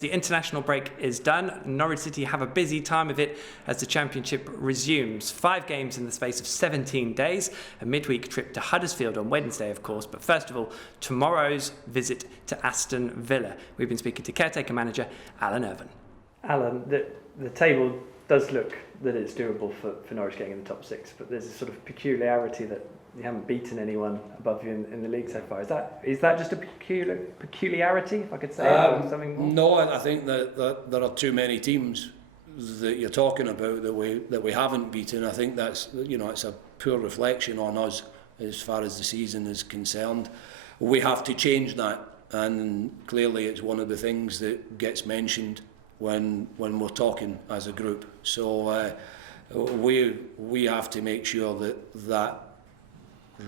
The international break is done. Norwich City have a busy time of it as the Championship resumes. 5 games in the space of 17 days. A midweek trip to Huddersfield on Wednesday, of course. But first of all, tomorrow's visit to Aston Villa. We've been speaking to caretaker manager Alan Irvine. Alan, the table does look that it's doable for Norwich getting in the top 6, but there's a sort of peculiarity that you haven't beaten anyone above you in the league so far. Is that just a peculiarity, if I could say, or something more? No, I think that there are too many teams that you're talking about that we haven't beaten. I think that's, it's a poor reflection on us as far as the season is concerned. We have to change that, and clearly it's one of the things that gets mentioned when we're talking as a group. So we have to make sure that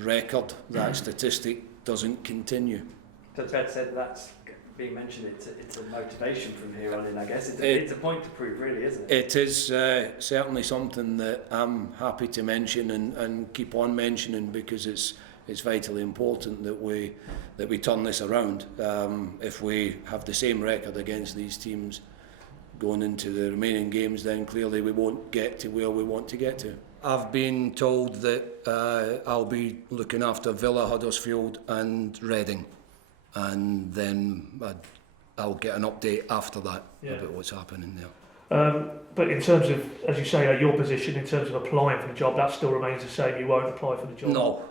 record, that statistic doesn't continue. So it's fair to say that that's being mentioned, it's a motivation from here on in, I guess. It's a point to prove, really, isn't it? It is certainly something that I'm happy to mention and keep on mentioning, because it's vitally important that we turn this around. If we have the same record against these teams going into the remaining games, then clearly we won't get to where we want to get to. I've been told that I'll be looking after Villa, Huddersfield and Reading, and then I'll get an update after that about what's happening there. But in terms of, as you say, your position in terms of applying for the job, that still remains the same. You won't apply for the job?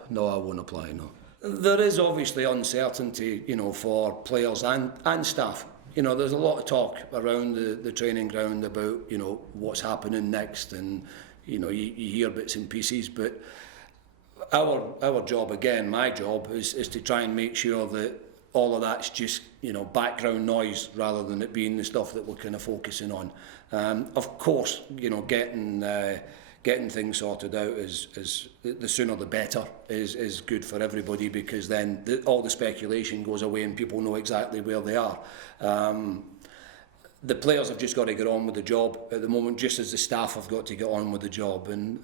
No, I won't apply, no. There is obviously uncertainty, for players and staff. There's a lot of talk around the training ground about, what's happening next, and you hear bits and pieces, but our job, again, my job, is to try and make sure that all of that's just background noise rather than it being the stuff that we're kind of focusing on. Of course, getting things sorted out is the sooner the better is good for everybody, because then all the speculation goes away and people know exactly where they are. The players have just got to get on with the job at the moment, just as the staff have got to get on with the job. And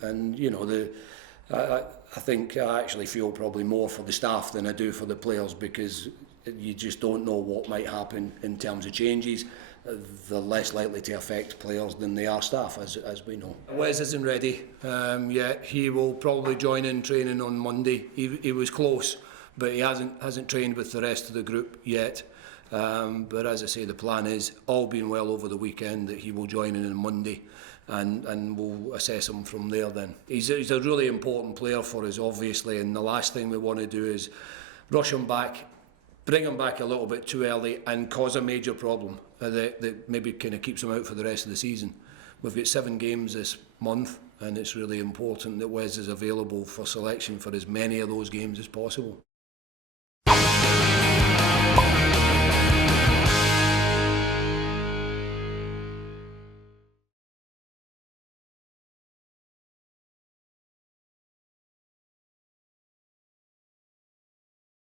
I think I actually feel probably more for the staff than I do for the players, because you just don't know what might happen in terms of changes. They're less likely to affect players than they are staff, as we know. Wes isn't ready yet. He will probably join in training on Monday. He was close, but he hasn't trained with the rest of the group yet. But as I say, the plan is, all being well over the weekend, that he will join in on Monday, and we'll assess him from there then. He's a really important player for us, obviously, and the last thing we want to do is rush him back, bring him back a little bit too early and cause a major problem that maybe kind of keeps him out for the rest of the season. We've got 7 games this month, and it's really important that Wes is available for selection for as many of those games as possible.